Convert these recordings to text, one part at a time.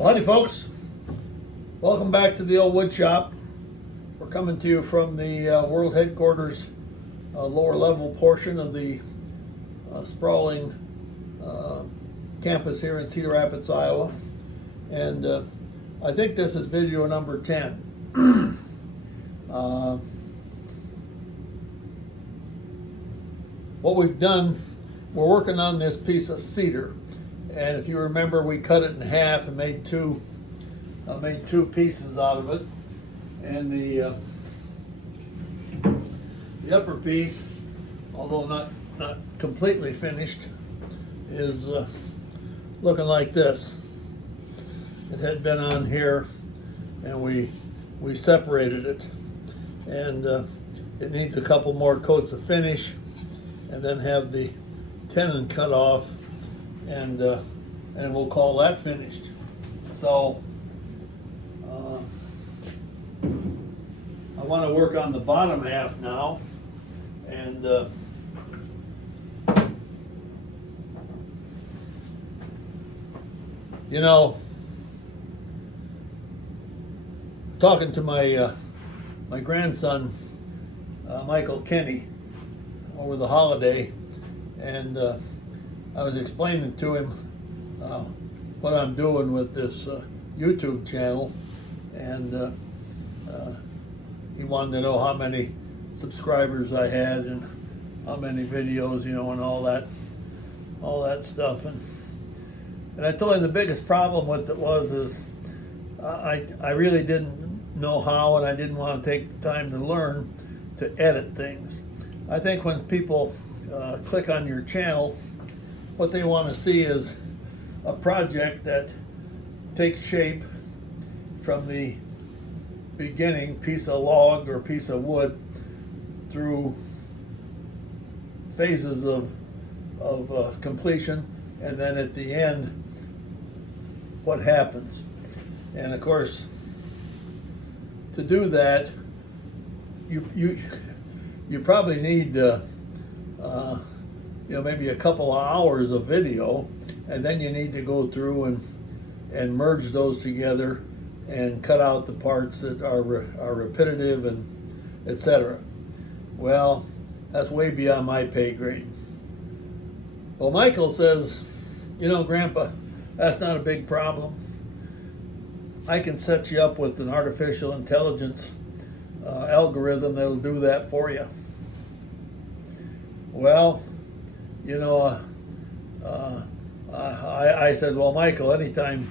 Well, howdy folks, welcome back to the old wood shop. We're coming to you from the world headquarters lower level portion of the sprawling campus here in Cedar Rapids, Iowa, and I think this is video number 10. What we've done, we're working on this piece of cedar, and if you remember, we cut it in half and made two pieces out of it. And the upper piece, although not completely finished, is looking like this. It had been on here, and we separated it, and it needs a couple more coats of finish, and then have the tenon cut off, and we'll call that finished. So I want to work on the bottom half now, and you know, talking to my grandson Michael Kenny over the holiday, and I was explaining to him what I'm doing with this YouTube channel, and he wanted to know how many subscribers I had and how many videos, you know, and all that stuff. And I told him the biggest problem with it was I really didn't know how, and I didn't want to take the time to learn to edit things. I think when people click on your channel, what they want to see is a project that takes shape from the beginning, piece of log or piece of wood, through phases of completion, and then at the end, what happens. And of course, to do that, you probably need you know, maybe a couple of hours of video, and then you need to go through and merge those together and cut out the parts that are repetitive and etc. Well, that's way beyond my pay grade. Well, Michael says, you know, Grandpa, that's not a big problem. I can set you up with an artificial intelligence algorithm that'll do that for you. Well, you know, I said, well, Michael, anytime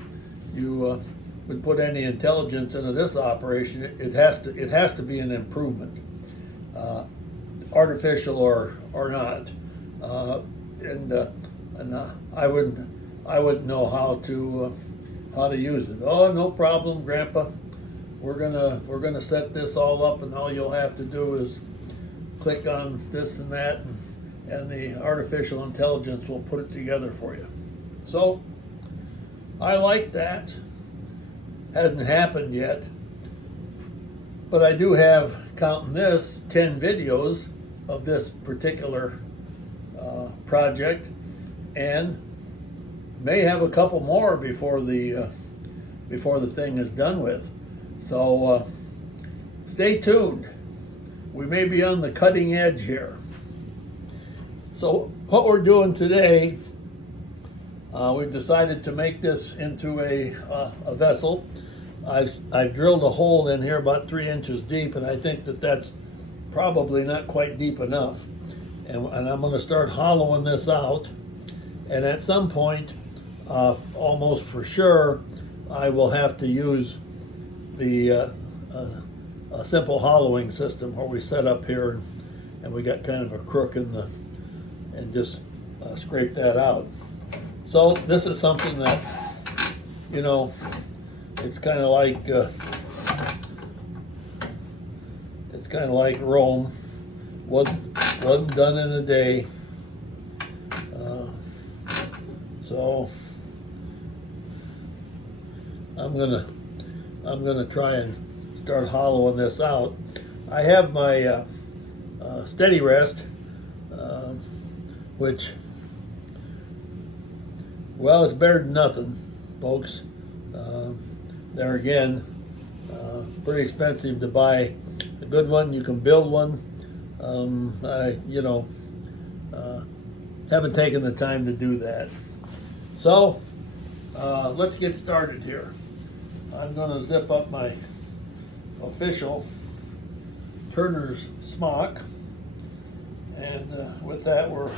you would put any intelligence into this operation, it has to be an improvement, artificial or not, and I wouldn't know how to use it. Oh, no problem, Grandpa. We're gonna set this all up, and all you'll have to do is click on this and that, and the artificial intelligence will put it together for you. So I like that. Hasn't happened yet, but I do have, counting this, 10 videos of this particular project, and may have a couple more before the thing is done with. So stay tuned. We may be on the cutting edge here. So what we're doing today, we've decided to make this into a vessel. I've drilled a hole in here about 3 inches deep, and I think that's probably not quite deep enough. And I'm going to start hollowing this out. And at some point, almost for sure, I will have to use the a simple hollowing system where we set up here and we got kind of a crook in the, and just scrape that out. So this is something that, you know, it's kind of like Rome. Wasn't done in a day. So I'm gonna try and start hollowing this out. I have my steady rest, which, well, it's better than nothing, folks. There again, pretty expensive to buy a good one. You can build one. Haven't taken the time to do that. So let's get started here. I'm going to zip up my official Turner's smock, and with that we're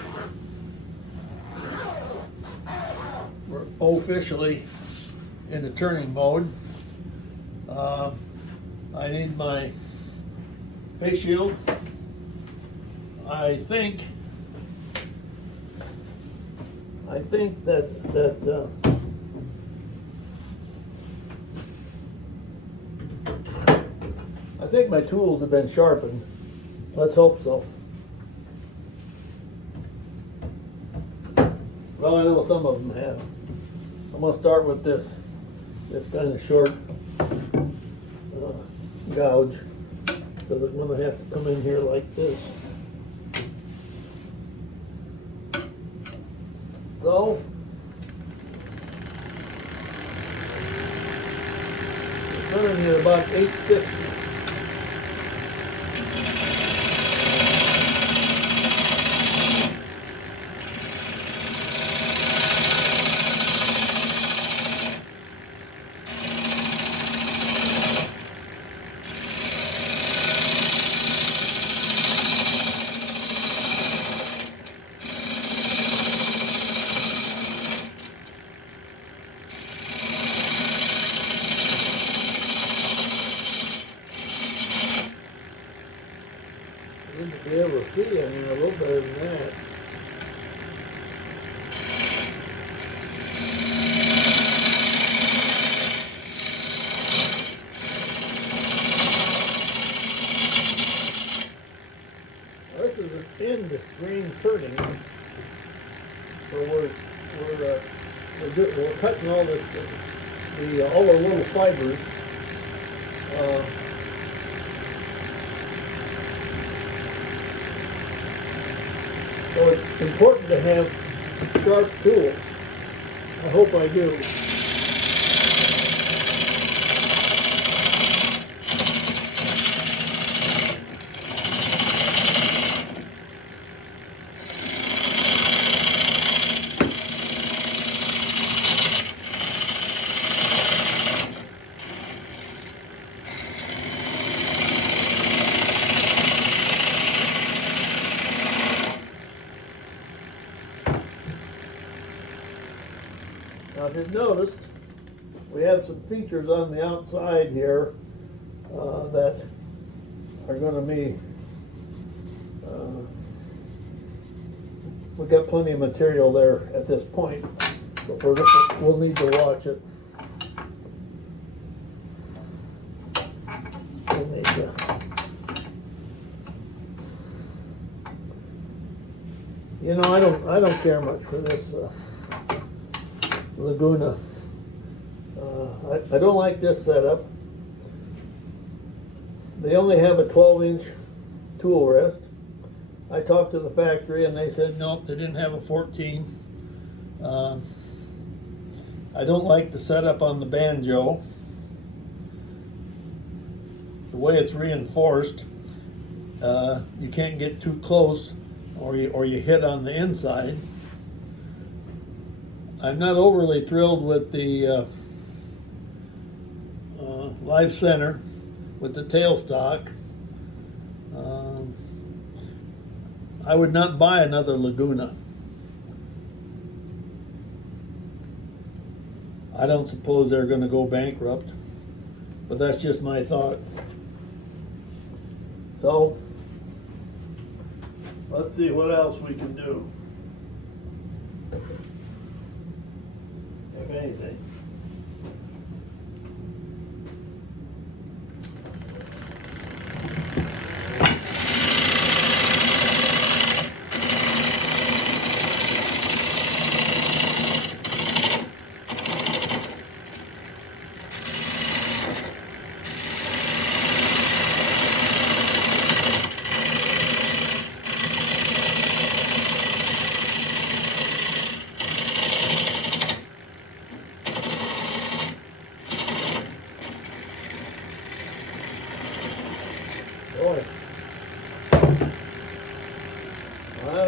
officially into turning mode. I need my face shield. I think that I think my tools have been sharpened. Let's hope so. Well, I know some of them have. I'm going to start with this kind of short gouge, because I'm going to have to come in here like this. So, we're turning at about 860. Be able to see, I mean, a little better than that. Well, this is an end grain turning, so we're cutting all all the little fibers. So it's important to have sharp tools. I hope I do. Now, if you've noticed, we have some features on the outside here that are going to be, we've got plenty of material there at this point, but we'll need to watch it. We'll need to, you know, I don't care much for this Laguna. I don't like this setup. They only have a 12-inch tool rest. I talked to the factory and they said nope, they didn't have a 14. I don't like the setup on the banjo. The way it's reinforced, you can't get too close or you hit on the inside. I'm not overly thrilled with the live center with the tailstock. I would not buy another Laguna. I don't suppose they're going to go bankrupt, but that's just my thought. So, let's see what else we can do, if anything.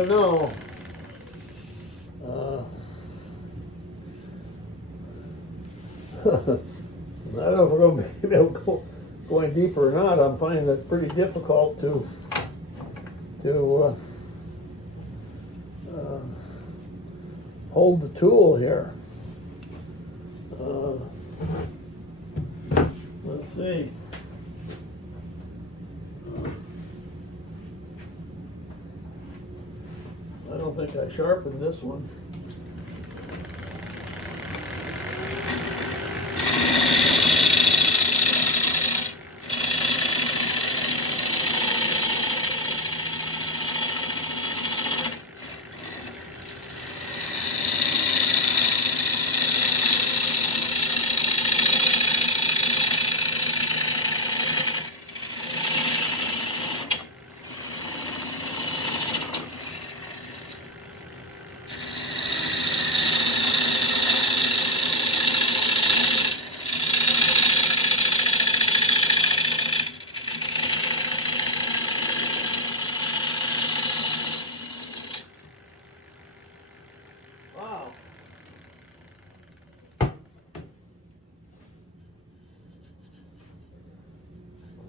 don't know. I don't know if we're going to be able to go going deeper or not. I'm finding it pretty difficult to hold the tool here. Let's see. I don't think I sharpened this one.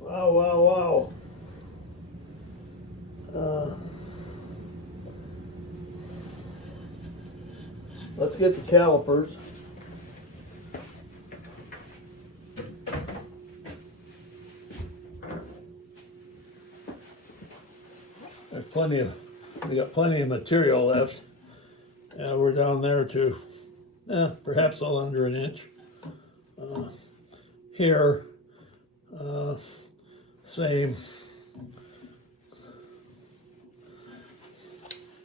Wow. Let's get the calipers. We got plenty of material left. We're down there to perhaps a little under an inch. Here, same.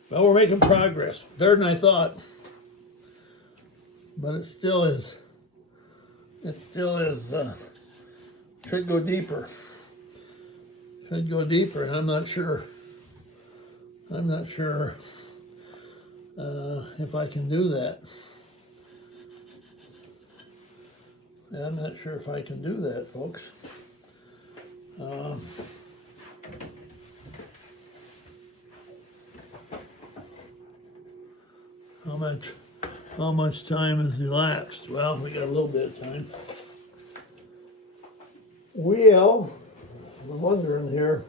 Well, we're making progress. Better than I thought. But it still is, should go deeper. Should go deeper, and I'm not sure if I can do that. I'm not sure if I can do that, folks. How much time has elapsed? Well, we got a little bit of time. Well, I'm wondering here.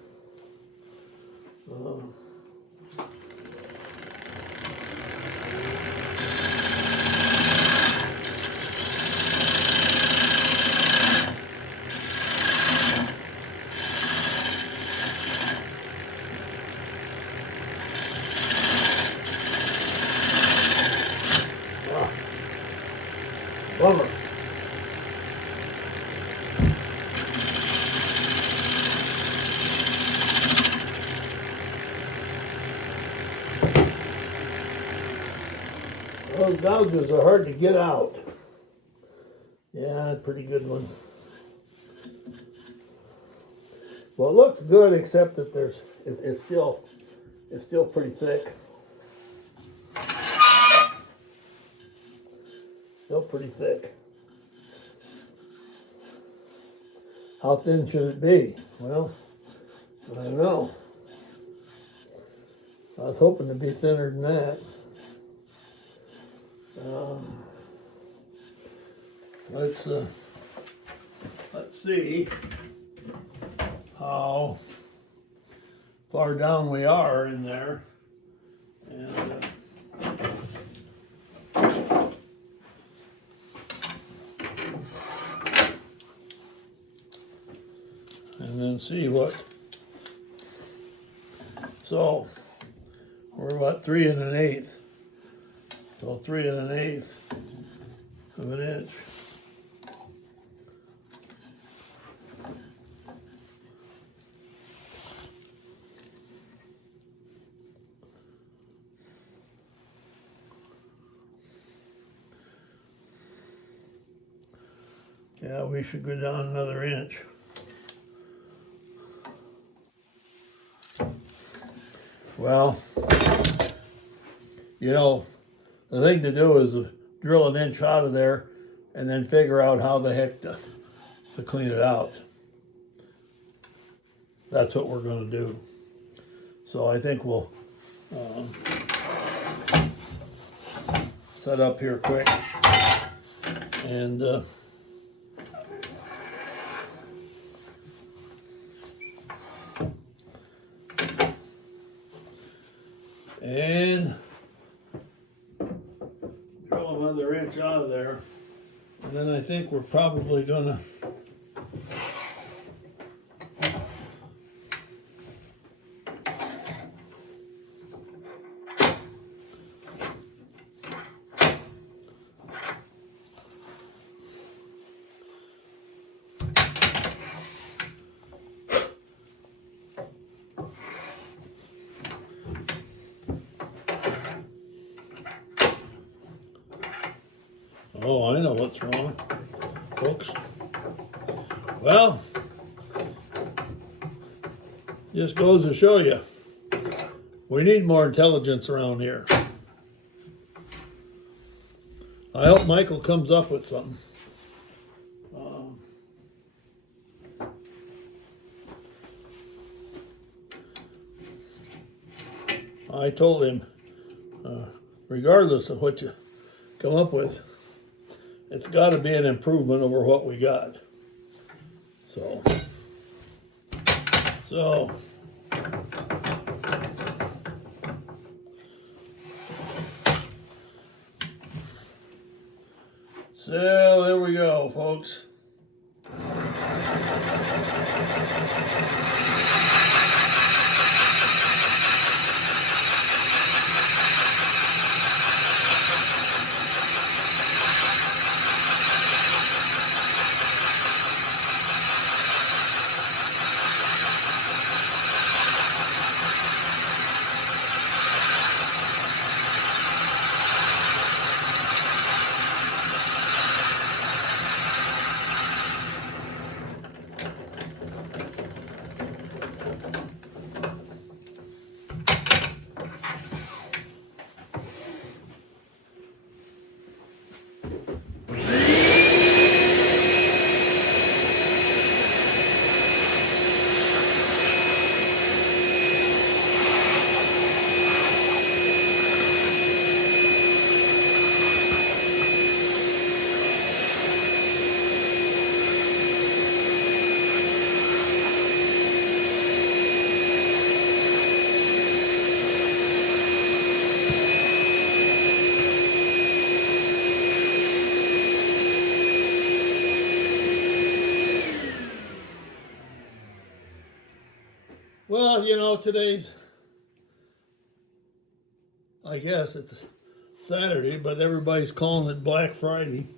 Bummer. Those gouges are hard to get out. Yeah, pretty good one. Well, it looks good, except that it's still pretty thick. Still pretty thick. How thin should it be? Well, I don't know. I was hoping to be thinner than that. Let's see how far down we are in there, and then see what. So we're about 3 1/8. So 3 1/8 of an inch. Yeah, we should go down another inch. Well, you know, the thing to do is drill an inch out of there and then figure out how the heck to clean it out. That's what we're going to do. So I think we'll set up here quick. And drill another inch out of there. And then I think we're probably gonna oh, I know what's wrong, folks. Well, just goes to show you, we need more intelligence around here. I hope Michael comes up with something. I told him, regardless of what you come up with, it's got to be an improvement over what we got. So there we go, folks. Well, you know, today's, I guess it's Saturday, but everybody's calling it Black Friday.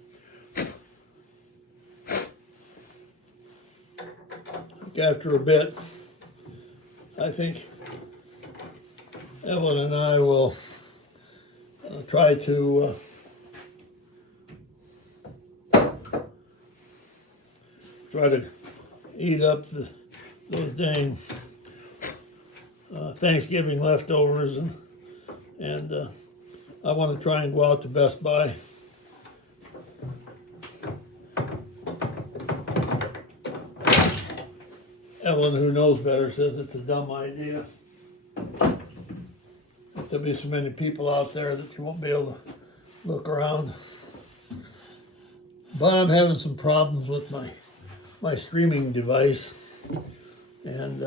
After a bit, I think Evelyn and I will try to eat up those dang Thanksgiving leftovers, and I want to try and go out to Best Buy. Evelyn, who knows better, says it's a dumb idea. There'll be so many people out there that you won't be able to look around. But I'm having some problems with my streaming device, and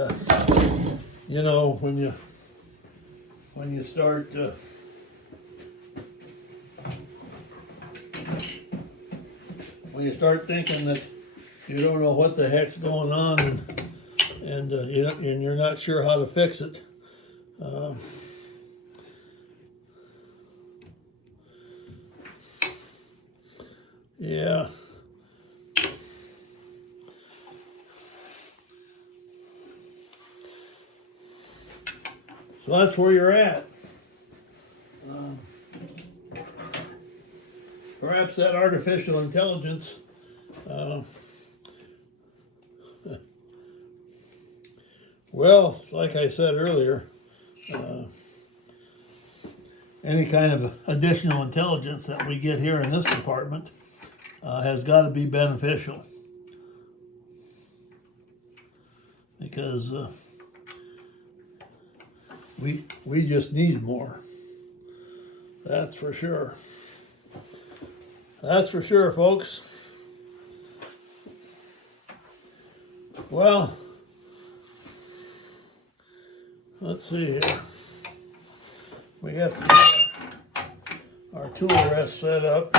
you know, when you start thinking that you don't know what the heck's going on, and you're not sure how to fix it. Yeah. So that's where you're at. Perhaps that artificial intelligence well, like I said earlier, any kind of additional intelligence that we get here in this department has got to be beneficial, because we just need more. That's for sure. That's for sure, folks. Well, let's see here. We have to get our tool rest set up.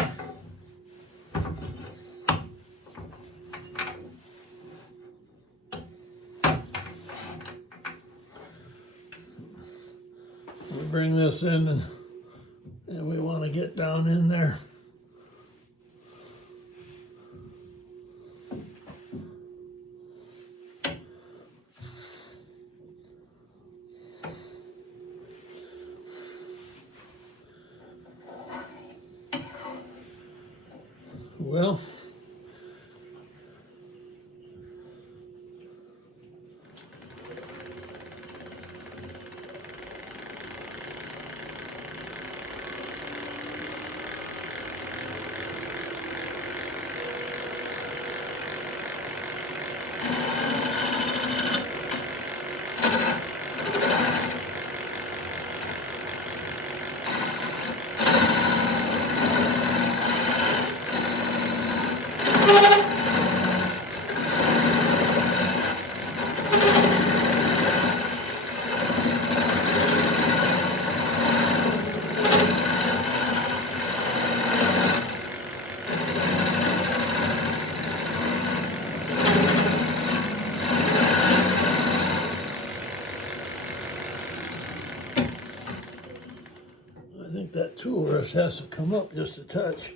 We bring this in and we want to get down in there. Well, I think that tool rest has to come up just a touch.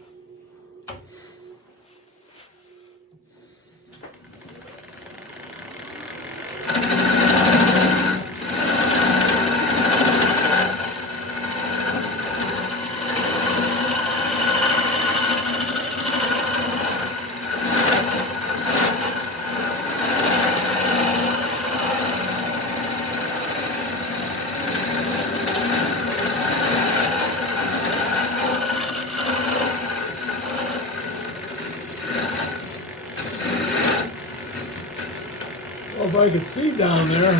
Well, if I could see down there.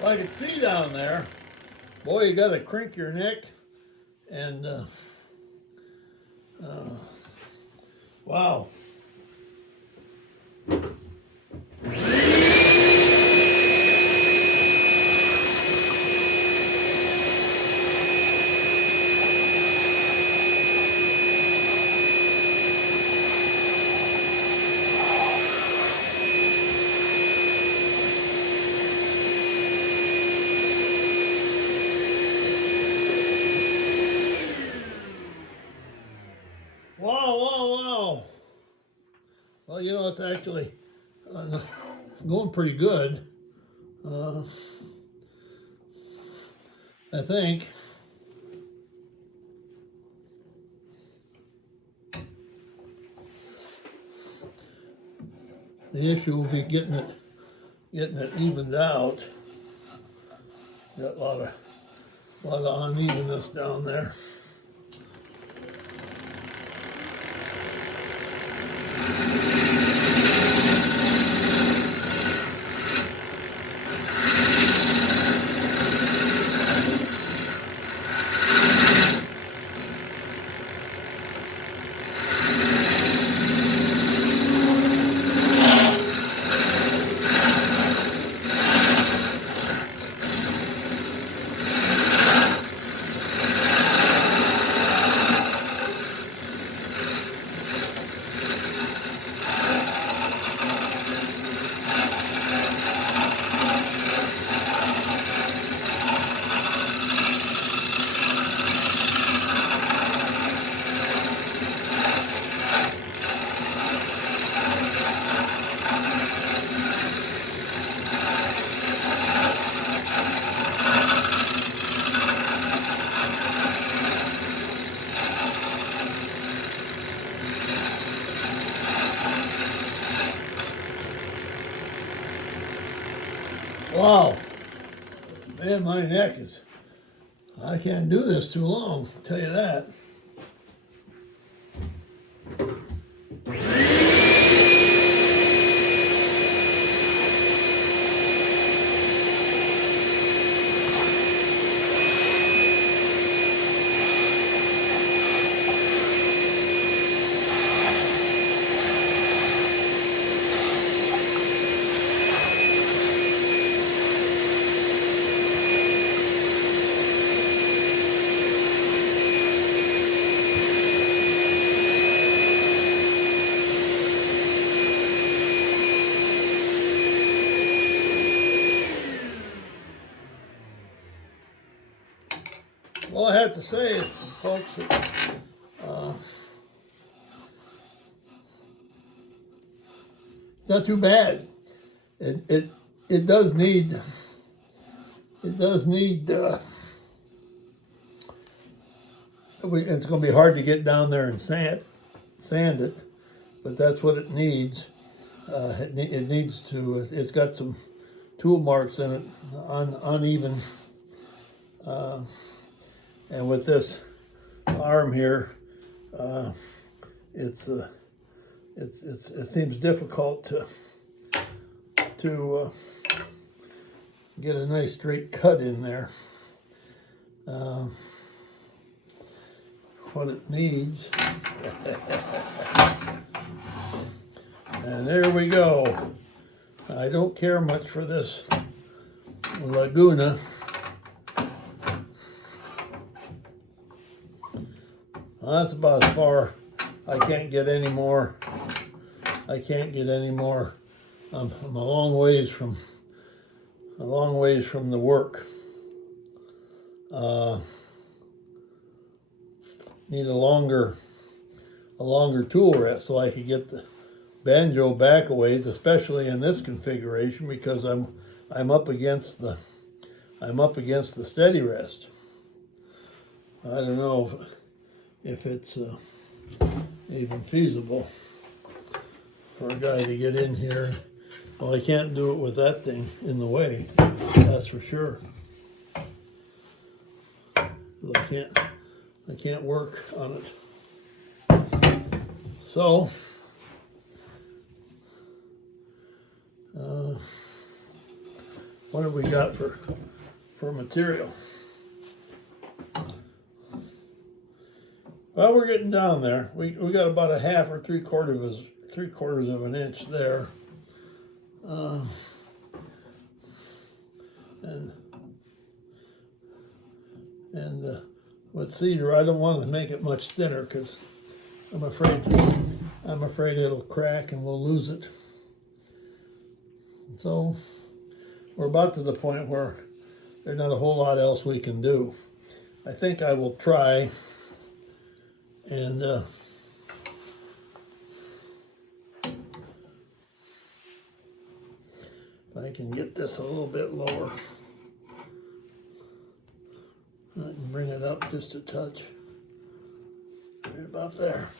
I could see down there. Boy, you got to crink your neck and wow. Wow. Well, you know, it's actually going pretty good. I think. The issue will be getting it evened out. Got a lot of unevenness down there. Wow, man, my neck is, I can't do this too long, I'll tell you that. All I have to say is, folks, that, not too bad. It does need it's going to be hard to get down there and sand it, but that's what it needs. It needs to. It's got some tool marks in it, uneven. And with this arm here, it seems difficult to get a nice straight cut in there. What it needs, and there we go. I don't care much for this Laguna. Well, that's about as far. I can't get any more. I'm a long ways from the work. Need a longer tool rest so I could get the banjo back a ways, especially in this configuration, because I'm up against the steady rest. I don't know if it's even feasible for a guy to get in here. Well, I can't do it with that thing in the way, that's for sure. I can't work on it. So, what have we got for material? Well, we're getting down there. We got about a half or three quarters of an inch there. And with cedar, I don't want to make it much thinner because I'm afraid it'll crack and we'll lose it. So we're about to the point where there's not a whole lot else we can do. I think I will try and I can get this a little bit lower. I can bring it up just a touch. Right about there.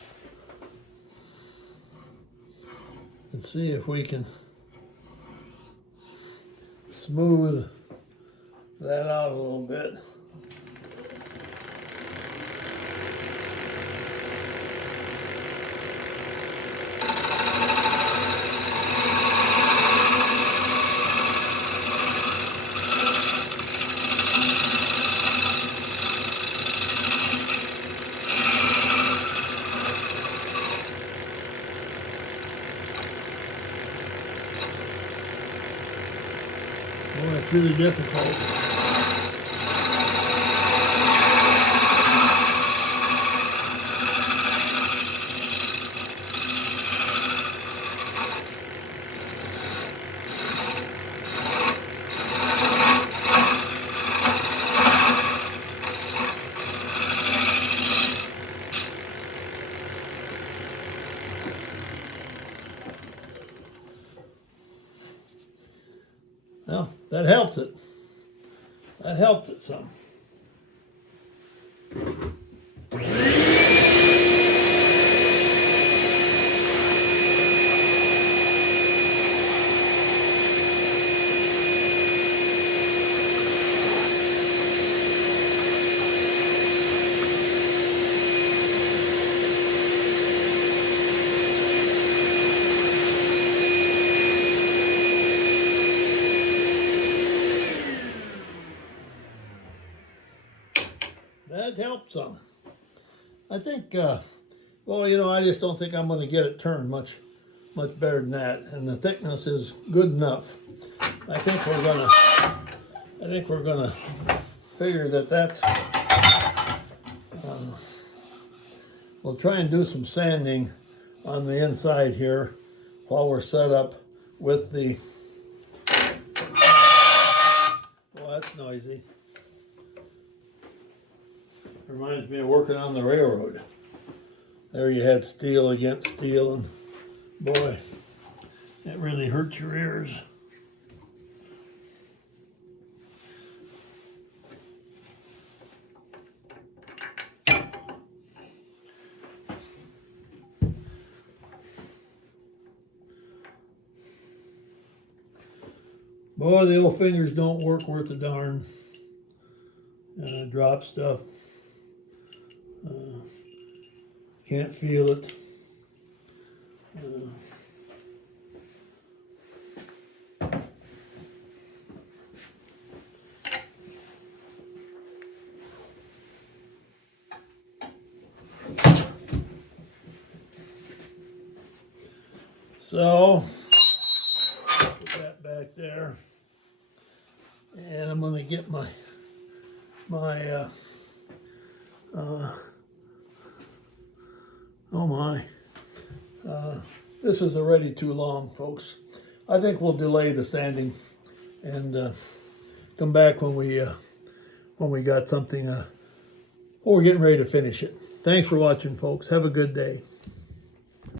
And see if we can smooth that out a little bit. Boy, it's really difficult. Well, that helped it. That helped it some. That helped some. I think, well, you know, I just don't think I'm going to get it turned much better than that. And the thickness is good enough. I think we're gonna figure that that's. We'll try and do some sanding on the inside here while we're set up with the. Well, that's noisy. Reminds me of working on the railroad. There you had steel against steel, and boy, it really hurts your ears. Boy, the old fingers don't work worth a darn. Drop stuff. Can't feel it. So, put that back there. And I'm going to get my oh my, this is already too long, folks. I think we'll delay the sanding and come back when we got something, or we're getting ready to finish it. Thanks for watching, folks. Have a good day.